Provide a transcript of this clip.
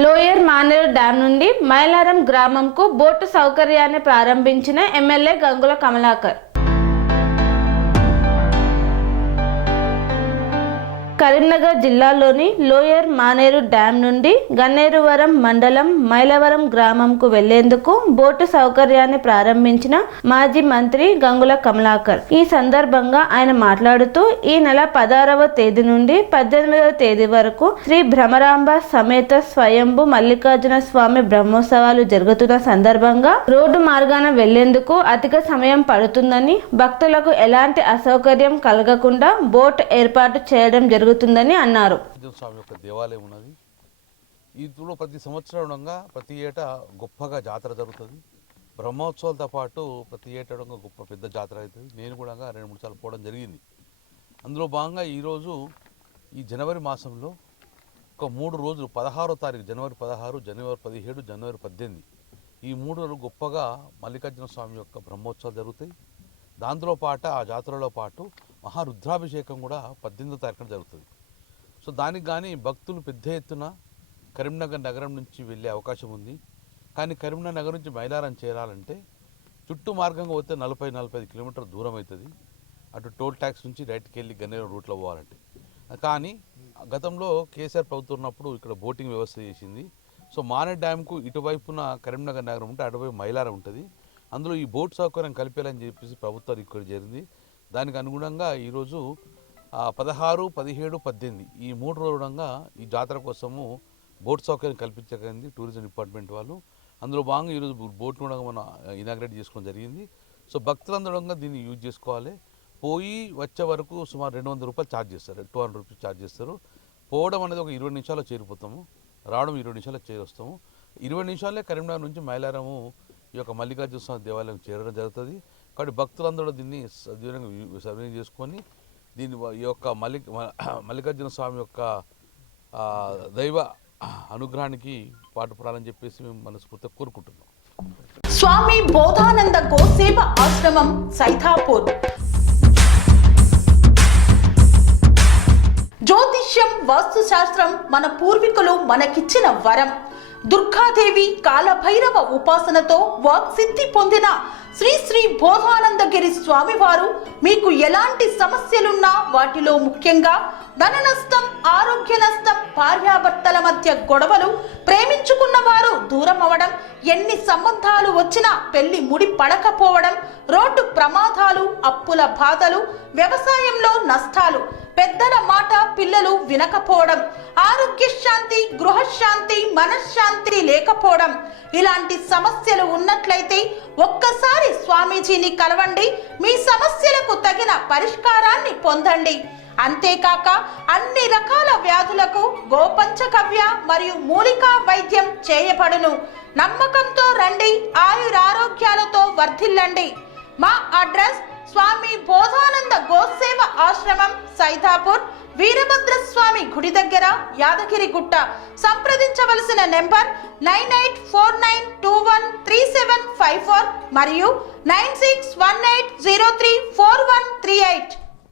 Lower Maneru dam నుండి Mylaram గ్రామంకు boat సౌకర్యాన్ని ప్రారంభించిన ఎమ్మెల్యే గంగుల కమలాకర్. కరీంనగర్ జిల్లాలోని లోయర్ మానేరు డ్యాం నుండి గన్నేరువరం మండలం మైలవరం గ్రామంకు వెళ్లేందుకు బోటు సౌకర్యాన్ని ప్రారంభించిన మాజీ మంత్రి గంగుల కమలాకర్. ఈ సందర్భంగా ఆయన మాట్లాడుతూ ఈ నెల 16వ తేదీ నుండి 18వ తేదీ వరకు శ్రీ భ్రమరాంబ సమేత స్వయంభు మల్లికార్జున స్వామి బ్రహ్మోత్సవాలు జరుగుతున్న సందర్భంగా రోడ్డు మార్గాన వెళ్లేందుకు అధిక సమయం పడుతుందని, భక్తులకు ఎలాంటి అసౌకర్యం కలగకుండా బోట్ ఏర్పాటు చేయడం జరుగుతుందని అన్నారు. స్వామి యొక్క దేవాలయం ఉన్నది. ఇందులో ప్రతి సంవత్సరం ప్రతి ఏటా గొప్పగా జాతర జరుగుతుంది. బ్రహ్మోత్సవాలతో పాటు ప్రతి ఏటా గొప్ప పెద్ద జాతర అవుతుంది. నేను కూడా 2-3 సార్లు పోవడం జరిగింది. అందులో భాగంగా ఈరోజు ఈ జనవరి మాసంలో ఒక 3 రోజులు 16వ తారీఖు జనవరి 16, జనవరి 17, జనవరి 18 ఈ 3 రోజులు గొప్పగా మల్లికార్జున స్వామి యొక్క బ్రహ్మోత్సవాలు జరుగుతాయి. దాంతో పాటు ఆ జాతరలో పాటు మహారుద్రాభిషేకం కూడా 18వ తారీఖున జరుగుతుంది. సో దానికి కానీ భక్తులు పెద్ద ఎత్తున కరీంనగర్ నగరం నుంచి వెళ్ళే అవకాశం ఉంది. కానీ కరీంనగర్ నగరం నుంచి మైలారం చేరాలంటే చుట్టూ మార్గంగా పోతే 40-45 కిలోమీటర్ల దూరం అవుతుంది. అటు టోల్ ట్యాక్స్ నుంచి రైట్కి వెళ్ళి గన్నేరు రూట్లో పోవాలంటే. కానీ గతంలో కేసీఆర్ ప్రభుత్వం ఉన్నప్పుడు ఇక్కడ బోటింగ్ వ్యవస్థ చేసింది. సో మానే డ్యామ్కు ఇటువైపున కరీంనగర్ నగరం ఉంటే అటువైపు మైలారం ఉంటుంది. అందులో ఈ బోట్ సౌకర్యం కలిపేయాలని చెప్పేసి ప్రభుత్వం ఇక్కడ జరిగింది. దానికి అనుగుణంగా ఈరోజు 16, 17, 18 ఈ 3 రోజులుగా ఈ జాతర కోసము బోట్ సౌకర్యం కల్పించగలిగింది టూరిజం డిపార్ట్మెంట్ వాళ్ళు. అందులో భాగంగా ఈరోజు బోట్ కూడా మనం ఇనాగ్రేట్ చేసుకోవడం జరిగింది. సో భక్తులందరూ దీన్ని యూజ్ చేసుకోవాలి. పోయి వచ్చే వరకు సుమారు 200 రూపాయలు ఛార్జ్ చేస్తారు, 200 రూపీస్ ఛార్జ్ చేస్తారు. పోవడం అనేది ఒక 20 నిమిషాల్లో చేరిపోతాము, రావడం 20 నిమిషాల్లో చేరొస్తాము. 20 నిమిషాలే కరీంనగర్ నుంచి మైలారము ఈ యొక్క మల్లికార్జున స్వామి దేవాలయం చేరడం జరుగుతుంది. కాబట్టి భక్తులందరూ దీన్ని సద్వినియోగం చేసుకొని దీన్ని ఈ యొక్క మల్లికార్జున స్వామి యొక్క దైవ అనుగ్రహానికి పాటుపడాలని చెప్పేసి మేము మనస్ఫూర్తిగా కోరుకుంటున్నాం. స్వామి బోధానంద గోసేవ ఆశ్రమం సైథాపూర్. జ్యోతిష్యం, వాస్తుశాస్త్రం మన పూర్వీకులు మనకిచ్చిన వరం. దుర్గాదేవి, కాలభైరవ ఉపాసనతో వాక్సిద్ధి పొందిన శ్రీ శ్రీ బోధానందగిరి స్వామివారు మీకు ఎలాంటి సమస్యలున్నా, వాటిలో ముఖ్యంగా ధన నష్టం, ఆరోగ్య నష్టం, భార్యాభర్తల మధ్య గొడవలు, ప్రేమించుకున్న వారు దూరం అవడం, ఎన్ని సంబంధాలు వచ్చినా పెళ్లి ముడి పడకపోవడం, రోడ్డు ప్రమాదాలు, అప్పుల బాధలు, వ్యవసాయంలో నష్టాలు, పెద్దల మాట పిల్లలు వినకపోవడం, ఆరోగ్య శాంతి, గృహశాంతి, మనశ్శాంతి లేకపోవడం, ఇలాంటి సమస్యలు ఉన్నట్లయితే ఒక్కసారి స్వామీజీని కలవండి. మీ సమస్యలకు తగిన పరిష్కారాన్ని పొందండి. అంతేకాక అన్ని రకాల వ్యాధులకు గోపంచకవ్య మరియు మూలికా వైద్యం చేయబడును. నమ్మకంతో రండి, ఆయురారోగ్యాలతో వర్ధిల్లండి. మా అడ్రస్ స్వామి బోధానంద గోసేవ ఆశ్రమం సైథాపూర్, వీరభద్రస్వామి గుడి దగ్గర, యాదగిరిగుట్ట. సంప్రదించవలసిన నెంబర్ 9849213754 మరియు 9618034138.